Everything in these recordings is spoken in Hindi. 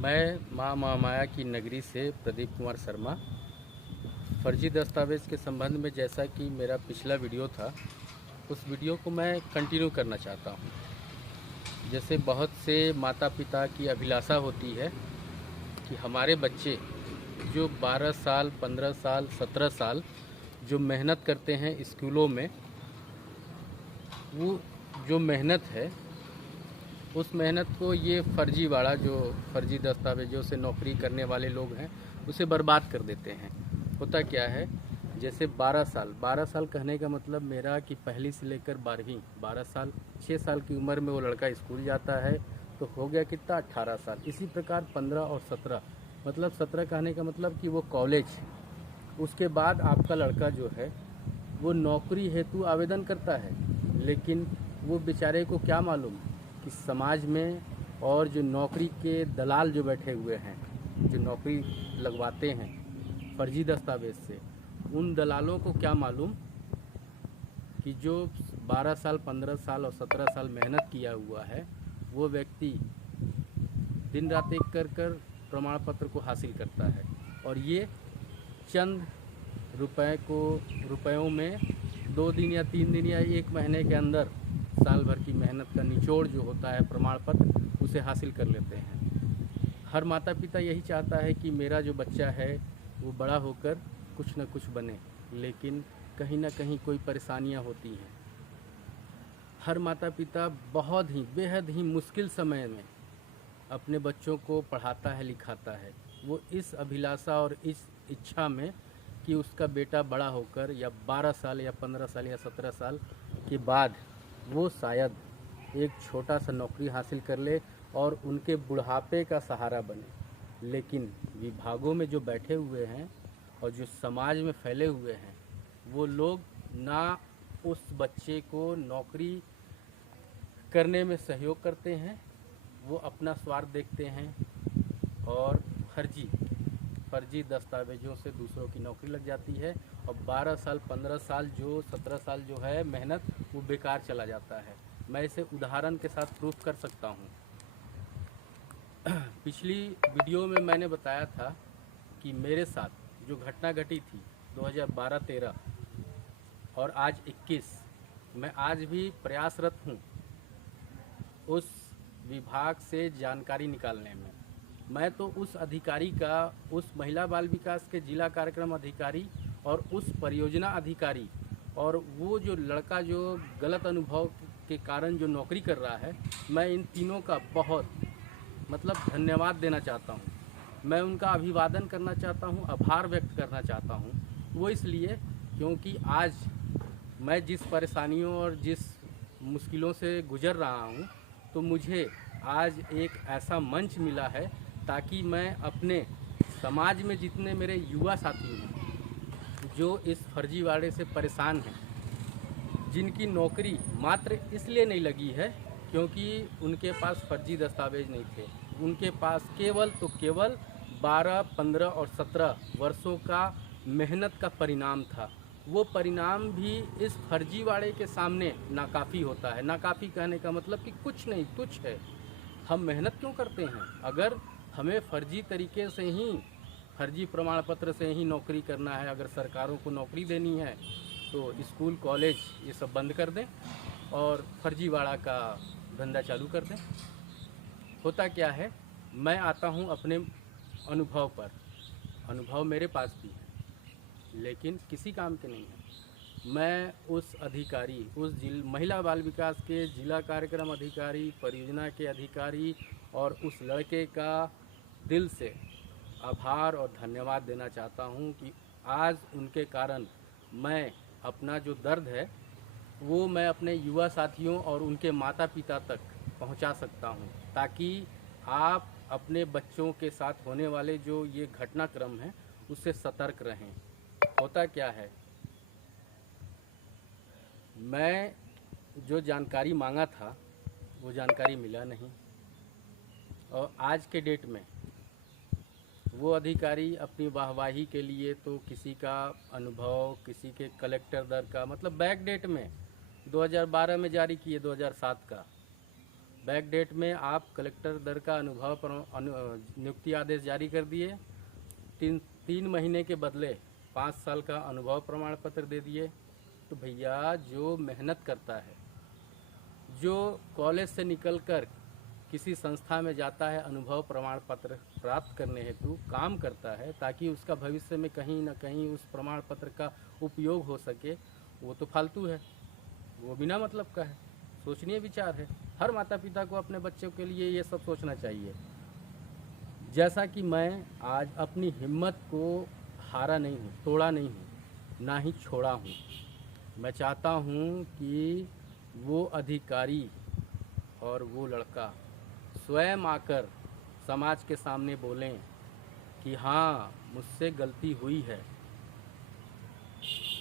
मैं माँ महामाया की नगरी से प्रदीप कुमार शर्मा। फर्जी दस्तावेज़ के संबंध में जैसा कि मेरा पिछला वीडियो था, उस वीडियो को मैं कंटिन्यू करना चाहता हूँ। जैसे बहुत से माता पिता की अभिलाषा होती है कि हमारे बच्चे जो 12 साल, 15 साल, 17 साल जो मेहनत करते हैं स्कूलों में, वो जो मेहनत है उस मेहनत को ये फर्जीवाड़ा जो फर्जी दस्तावेज़ों से नौकरी करने वाले लोग हैं उसे बर्बाद कर देते हैं। होता क्या है, जैसे 12 साल कहने का मतलब मेरा कि पहली से लेकर 12वीं 12 साल, 6 साल की उम्र में वो लड़का स्कूल जाता है तो हो गया कितना, 18 साल। इसी प्रकार 15 और 17, मतलब 17 कहने का मतलब कि वो कॉलेज। उसके बाद आपका लड़का जो है वो नौकरी हेतु आवेदन करता है, लेकिन वो बेचारे को क्या मालूम कि समाज में और जो नौकरी के दलाल जो बैठे हुए हैं, जो नौकरी लगवाते हैं फर्जी दस्तावेज़ से, उन दलालों को क्या मालूम कि जो 12 साल, 15 साल और 17 साल मेहनत किया हुआ है वो व्यक्ति दिन रात एक कर कर प्रमाण पत्र को हासिल करता है, और ये चंद रुपयों में 2 दिन या 3 दिन या 1 महीने के अंदर साल भर की मेहनत का निचोड़ जो होता है प्रमाण पत्र, उसे हासिल कर लेते हैं। हर माता पिता यही चाहता है कि मेरा जो बच्चा है वो बड़ा होकर कुछ न कुछ बने, लेकिन कहीं ना कहीं कोई परेशानियां होती हैं। हर माता पिता बहुत ही बेहद ही मुश्किल समय में अपने बच्चों को पढ़ाता है, लिखाता है, वो इस अभिलाषा और इस इच्छा में कि उसका बेटा बड़ा होकर या 12 साल या 15 साल या 17 साल के बाद वो शायद एक छोटा सा नौकरी हासिल कर ले और उनके बुढ़ापे का सहारा बने। लेकिन विभागों में जो बैठे हुए हैं और जो समाज में फैले हुए हैं, वो लोग ना उस बच्चे को नौकरी करने में सहयोग करते हैं, वो अपना स्वार्थ देखते हैं और फर्जी दस्तावेज़ों से दूसरों की नौकरी लग जाती है, और 12 साल, 15 साल, जो 17 साल जो है मेहनत, वो बेकार चला जाता है। मैं इसे उदाहरण के साथ प्रूफ कर सकता हूँ। पिछली वीडियो में मैंने बताया था कि मेरे साथ जो घटना घटी थी 2012-13 और आज 21, मैं आज भी प्रयासरत हूँ उस विभाग से जानकारी निकालने में। मैं तो उस अधिकारी का, उस महिला बाल विकास के जिला कार्यक्रम अधिकारी और उस परियोजना अधिकारी और वो जो लड़का जो गलत अनुभव के कारण जो नौकरी कर रहा है, मैं इन तीनों का बहुत धन्यवाद देना चाहता हूँ। मैं उनका अभिवादन करना चाहता हूँ, आभार व्यक्त करना चाहता हूँ। वो इसलिए क्योंकि आज मैं जिस परेशानियों और जिस मुश्किलों से गुज़र रहा हूँ, तो मुझे आज एक ऐसा मंच मिला है ताकि मैं अपने समाज में जितने मेरे युवा साथी हैं जो इस फर्जीवाड़े से परेशान हैं, जिनकी नौकरी मात्र इसलिए नहीं लगी है क्योंकि उनके पास फर्जी दस्तावेज नहीं थे, उनके पास केवल 12, 15 और 17 वर्षों का मेहनत का परिणाम था। वो परिणाम भी इस फर्जीवाड़े के सामने नाकाफ़ी होता है। नाकाफ़ी कहने का मतलब कि कुछ नहीं, तुच्छ है। हम मेहनत क्यों करते हैं? अगर हमें फर्जी तरीके से ही, फर्जी प्रमाण पत्र से ही नौकरी करना है, अगर सरकारों को नौकरी देनी है, तो स्कूल, कॉलेज ये सब बंद कर दें और फर्जीवाड़ा का धंधा चालू कर दें। होता क्या है, मैं आता हूँ अपने अनुभव पर। अनुभव मेरे पास भी है, लेकिन किसी काम के नहीं है। मैं उस अधिकारी, उस महिला बाल विकास के जिला कार्यक्रम अधिकारी, परियोजना के अधिकारी और उस लड़के का दिल से आभार और धन्यवाद देना चाहता हूँ कि आज उनके कारण मैं अपना जो दर्द है वो मैं अपने युवा साथियों और उनके माता पिता तक पहुँचा सकता हूँ, ताकि आप अपने बच्चों के साथ होने वाले जो ये घटनाक्रम है उससे सतर्क रहें। होता क्या है, मैं जो जानकारी मांगा था वो जानकारी मिला नहीं, और आज के डेट में वो अधिकारी अपनी वाहवाही के लिए तो किसी का अनुभव, किसी के कलेक्टर दर का, बैक डेट में 2012 में जारी किए, 2007 का, बैकडेट में आप कलेक्टर दर का नियुक्ति आदेश जारी कर दिए। 3 महीने के बदले 5 साल का अनुभव प्रमाण पत्र दे दिए। तो भैया जो मेहनत करता है, जो कॉलेज से निकलकर किसी संस्था में जाता है अनुभव प्रमाण पत्र प्राप्त करने हेतु काम करता है ताकि उसका भविष्य में कहीं ना कहीं उस प्रमाण पत्र का उपयोग हो सके, वो तो फालतू है, वो बिना मतलब का है, सोचनीय विचार है। हर माता पिता को अपने बच्चों के लिए ये सब सोचना चाहिए। जैसा कि मैं आज अपनी हिम्मत को हारा नहीं हूँ, तोड़ा नहीं हूँ, ना ही छोड़ा हूँ। मैं चाहता हूँ कि वो अधिकारी और वो लड़का स्वयं आकर समाज के सामने बोलें कि हाँ, मुझसे गलती हुई है,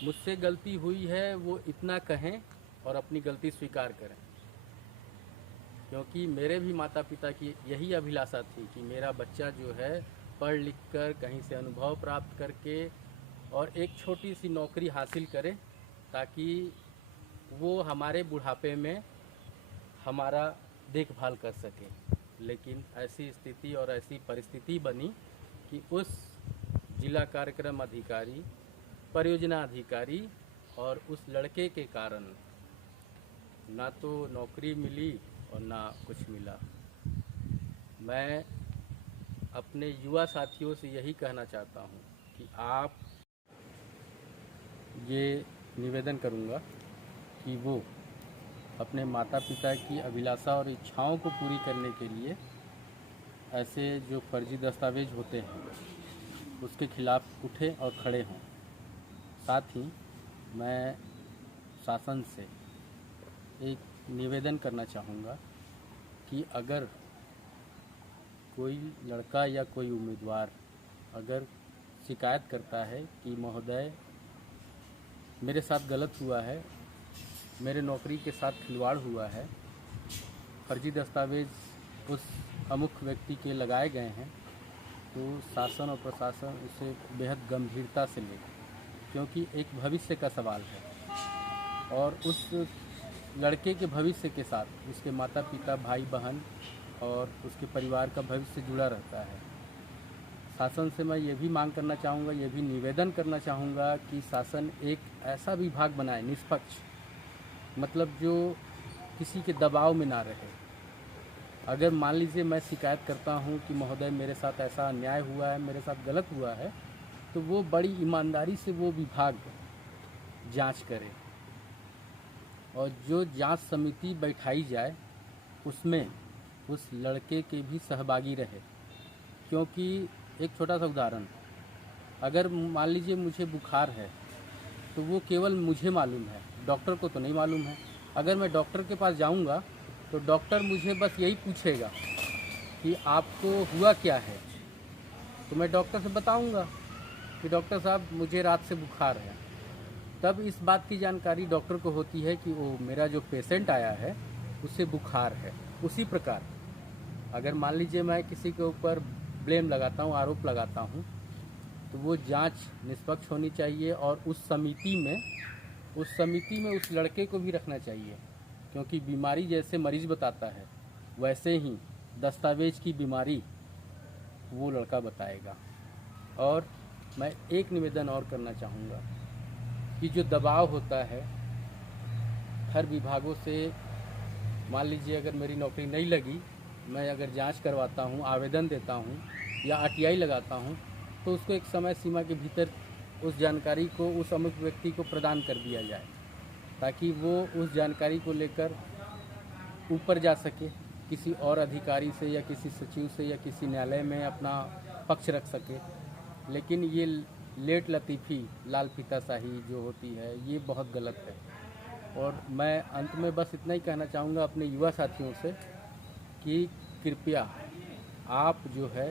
मुझसे गलती हुई है, वो इतना कहें और अपनी गलती स्वीकार करें। क्योंकि मेरे भी माता पिता की यही अभिलाषा थी कि मेरा बच्चा जो है पढ़ लिख कर कहीं से अनुभव प्राप्त करके और एक छोटी सी नौकरी हासिल करे ताकि वो हमारे बुढ़ापे में हमारा देखभाल कर सके। लेकिन ऐसी स्थिति और ऐसी परिस्थिति बनी कि उस जिला कार्यक्रम अधिकारी, परियोजना अधिकारी और उस लड़के के कारण ना तो नौकरी मिली और ना कुछ मिला। मैं अपने युवा साथियों से यही कहना चाहता हूँ कि आप ये निवेदन करूँगा कि वो अपने माता पिता की अभिलाषा और इच्छाओं को पूरी करने के लिए ऐसे जो फर्जी दस्तावेज होते हैं उसके खिलाफ उठे और खड़े हों। साथ ही मैं शासन से एक निवेदन करना चाहूँगा कि अगर कोई लड़का या कोई उम्मीदवार अगर शिकायत करता है कि महोदय मेरे साथ गलत हुआ है, मेरे नौकरी के साथ खिलवाड़ हुआ है, फर्जी दस्तावेज उस अमुक व्यक्ति के लगाए गए हैं, तो शासन और प्रशासन उसे बेहद गंभीरता से ले, क्योंकि एक भविष्य का सवाल है और उस लड़के के भविष्य के साथ उसके माता पिता, भाई बहन और उसके परिवार का भविष्य जुड़ा रहता है। शासन से मैं ये भी मांग करना चाहूँगा, ये भी निवेदन करना चाहूँगा कि शासन एक ऐसा विभाग बनाए निष्पक्ष, मतलब जो किसी के दबाव में ना रहे। अगर मान लीजिए मैं शिकायत करता हूँ कि महोदय मेरे साथ ऐसा अन्याय हुआ है, मेरे साथ गलत हुआ है, तो वो बड़ी ईमानदारी से वो विभाग जांच करे और जो जांच समिति बैठाई जाए उसमें उस लड़के के भी सहभागी रहे। क्योंकि एक छोटा सा उदाहरण, अगर मान लीजिए मुझे बुखार है तो वो केवल मुझे मालूम है, डॉक्टर को तो नहीं मालूम है। अगर मैं डॉक्टर के पास जाऊंगा तो डॉक्टर मुझे बस यही पूछेगा कि आपको हुआ क्या है, तो मैं डॉक्टर से बताऊंगा कि डॉक्टर साहब मुझे रात से बुखार है। तब इस बात की जानकारी डॉक्टर को होती है कि वो मेरा जो पेशेंट आया है उसे बुखार है। उसी प्रकार अगर मान लीजिए मैं किसी के ऊपर ब्लेम लगाता हूँ, आरोप लगाता हूँ, तो वो जांच निष्पक्ष होनी चाहिए और उस समिति में उस लड़के को भी रखना चाहिए। क्योंकि बीमारी जैसे मरीज बताता है वैसे ही दस्तावेज की बीमारी वो लड़का बताएगा। और मैं एक निवेदन और करना चाहूँगा कि जो दबाव होता है हर विभागों से, मान लीजिए अगर मेरी नौकरी नहीं लगी, मैं अगर जांच करवाता हूँ, आवेदन देता हूँ या आरटीआई लगाता हूँ, तो उसको एक समय सीमा के भीतर उस जानकारी को उस अमुक व्यक्ति को प्रदान कर दिया जाए ताकि वो उस जानकारी को लेकर ऊपर जा सके, किसी और अधिकारी से या किसी सचिव से या किसी न्यायालय में अपना पक्ष रख सके। लेकिन ये लेट लतीफ़ी, लाल फीताशाही जो होती है, ये बहुत गलत है। और मैं अंत में बस इतना ही कहना चाहूँगा अपने युवा साथियों से कि कृपया आप जो है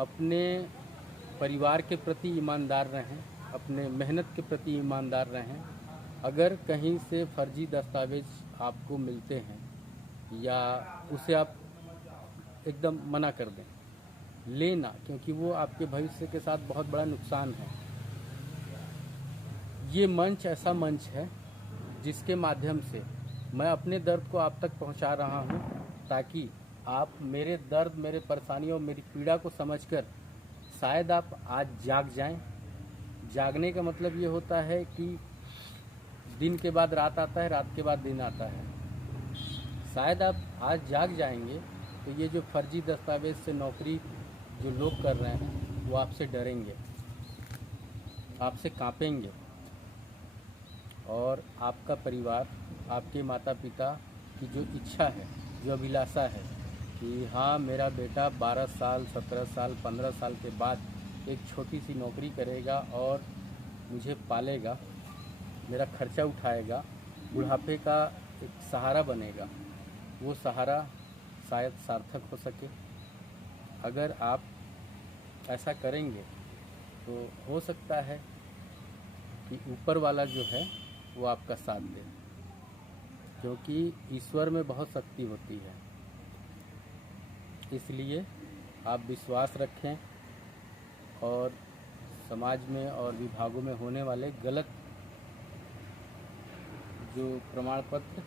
अपने परिवार के प्रति ईमानदार रहें, अपने मेहनत के प्रति ईमानदार रहें। अगर कहीं से फर्जी दस्तावेज आपको मिलते हैं या उसे आप एकदम मना कर दें, लेना, क्योंकि वो आपके भविष्य के साथ बहुत बड़ा नुकसान है। ये मंच ऐसा मंच है जिसके माध्यम से मैं अपने दर्द को आप तक पहुंचा रहा हूं ताकि आप मेरे दर्द, मेरे परेशानियों, मेरी पीड़ा को समझकर शायद आप आज जाग जाएं। जागने का मतलब ये होता है कि दिन के बाद रात आता है, रात के बाद दिन आता है। शायद आप आज जाग जाएंगे तो ये जो फर्जी दस्तावेज से नौकरी जो लोग कर रहे हैं वो आपसे डरेंगे, आपसे कांपेंगे, और आपका परिवार, आपके माता पिता की जो इच्छा है, जो अभिलाषा है कि हाँ मेरा बेटा 12 साल, 17 साल, 15 साल के बाद एक छोटी सी नौकरी करेगा और मुझे पालेगा, मेरा खर्चा उठाएगा, बुढ़ापे का एक सहारा बनेगा, वो सहारा शायद सार्थक हो सके। अगर आप ऐसा करेंगे तो हो सकता है कि ऊपर वाला जो है वो आपका साथ दे, क्योंकि ईश्वर में बहुत शक्ति होती है। इसलिए आप विश्वास रखें और समाज में और विभागों में होने वाले गलत जो प्रमाण पत्र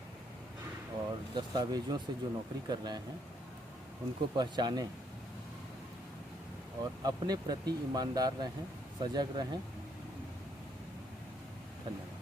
और दस्तावेज़ों से जो नौकरी कर रहे हैं उनको पहचानें और अपने प्रति ईमानदार रहें, सजग रहें। धन्यवाद।